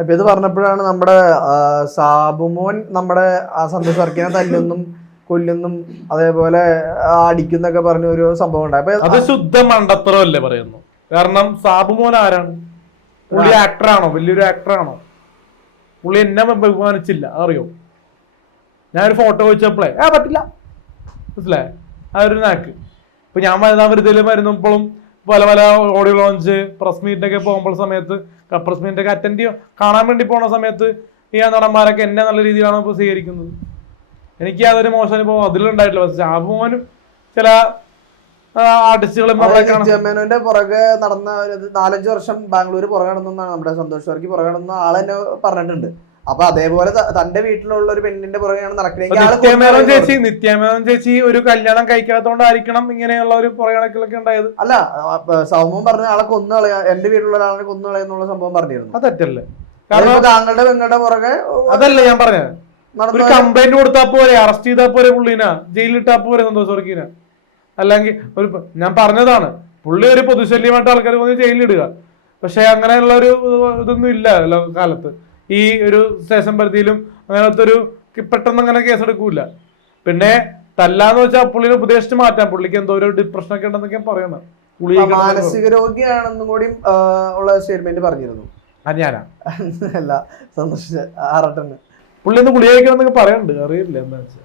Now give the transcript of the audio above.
അപ്പൊ ഇത് പറഞ്ഞപ്പോഴാണ് നമ്മുടെ സാബുമോൻ നമ്മുടെ സന്തോഷ് വർക്കിനെ തല്ലുന്നും കൊല്ലുന്നും അതേപോലെ അടിക്കുന്നൊക്കെ പറഞ്ഞ ഒരു സംഭവം ഉണ്ടായി. അത് ശുദ്ധ മണ്ടത്തരമല്ലേ പറയുന്നു. കാരണം സാബുമോൻ ആരാണ്? പുള്ളി ആക്ടറാണോ? വലിയൊരു ആക്ടറാണോ? പുള്ളി എന്നെ ബഹുമാനിച്ചില്ല, അറിയോ? ഞാനൊരു ഫോട്ടോ വെച്ചപ്പോഴേ പറ്റില്ല, മനസ്സിലായേ? ആ ഒരു നാക്ക്. ഇപ്പൊ ഞാൻ വെറുതെ വരുന്നപ്പോഴും പല പല ഓഡിയോ ലോഞ്ച് പ്രസ് മീറ്റൊക്കെ പോകുമ്പോൾ സമയത്ത് പ്രസ് മീറ്റൊക്കെ അറ്റൻഡ് കാണാൻ വേണ്ടി പോണ സമയത്ത് ഈ നടന്മാരൊക്കെ എന്നെ നല്ല രീതിയിലാണ് ഇപ്പോൾ സ്വീകരിക്കുന്നത്. എനിക്ക് അതൊരു മോശം അനുഭവം അതിലുണ്ടായിട്ടില്ല. പക്ഷെ സാബുമോനും ചില ജമേനോന്റെ പുറകെ നടന്ന 4-5 വർഷം ബാംഗ്ലൂർ പുറകെ നടന്നാണ് നമ്മുടെ സന്തോഷ് വർക്കി പുറകെ നടന്ന ആളെന്നെ പറഞ്ഞിട്ടുണ്ട്. അപ്പൊ അതേപോലെ തന്റെ വീട്ടിലുള്ള ഒരു പെണ്ണിന്റെ പുറകെയാണ് നടക്കുന്നത്. നിത്യമേനോൻ ചേച്ചി ഒരു കല്യാണം കഴിക്കാത്തോണ്ടായിരിക്കണം ഇങ്ങനെയുള്ള ഒരു പുറകെ ഉണ്ടായത്. അല്ല, സൗമ്യം പറഞ്ഞ ആളെ കൊന്നുകളയാ, എന്റെ വീട്ടിലുള്ള ഒരാളെ കൊന്നുകളയെന്നുള്ള സംഭവം പറഞ്ഞിരുന്നു. അതല്ലേ? കാരണം താങ്കളുടെ പെങ്ങളുടെ പുറകെ അതല്ലേ ഞാൻ പറഞ്ഞത്. ഒരു കംപ്ലൈന്റ് കൊടുത്താൽ പോരെ, അറസ്റ്റ് ചെയ്താൽ പോരെ, പുള്ളിനാ ജയിലിലിട്ടാ പോരെ സന്തോഷ് വർക്കിനാ. അല്ലെങ്കിൽ ഒരു ഞാൻ പറഞ്ഞതാണ്, പുള്ളി ഒരു പൊതുശല്യമായിട്ട് ആൾക്കാർ വന്ന് ജയിലിലിടുക. പക്ഷെ അങ്ങനെയുള്ള ഒരു ഇതൊന്നും ഇല്ല കാലത്ത്. ഈ ഒരു സ്റ്റേഷൻ പരിധിയിലും അങ്ങനത്തെ ഒരു പെട്ടെന്ന് അങ്ങനെ കേസെടുക്കൂല. പിന്നെ തല്ലാന്ന് വെച്ചാൽ പുള്ളിനെ ഉപദേശിച്ച് മാറ്റാം. പുള്ളിക്ക് എന്തോ ഒരു ഡിപ്രഷൻ ഒക്കെ ഉണ്ടെന്നൊക്കെ പറയണം. മാനസിക രോഗിയാണെന്നും കൂടി ഉള്ള സ്റ്റേറ്റ്മെന്റ് പറഞ്ഞിരുന്നു. ഞാനാ അല്ല, സന്തോഷിച്ച ആറട്ടന് പുള്ളി ഒന്ന് ഗുളിക കഴിക്കണം എന്നൊക്കെ പറയുന്നുണ്ട്. അറിയില്ല എന്താ വെച്ചാൽ.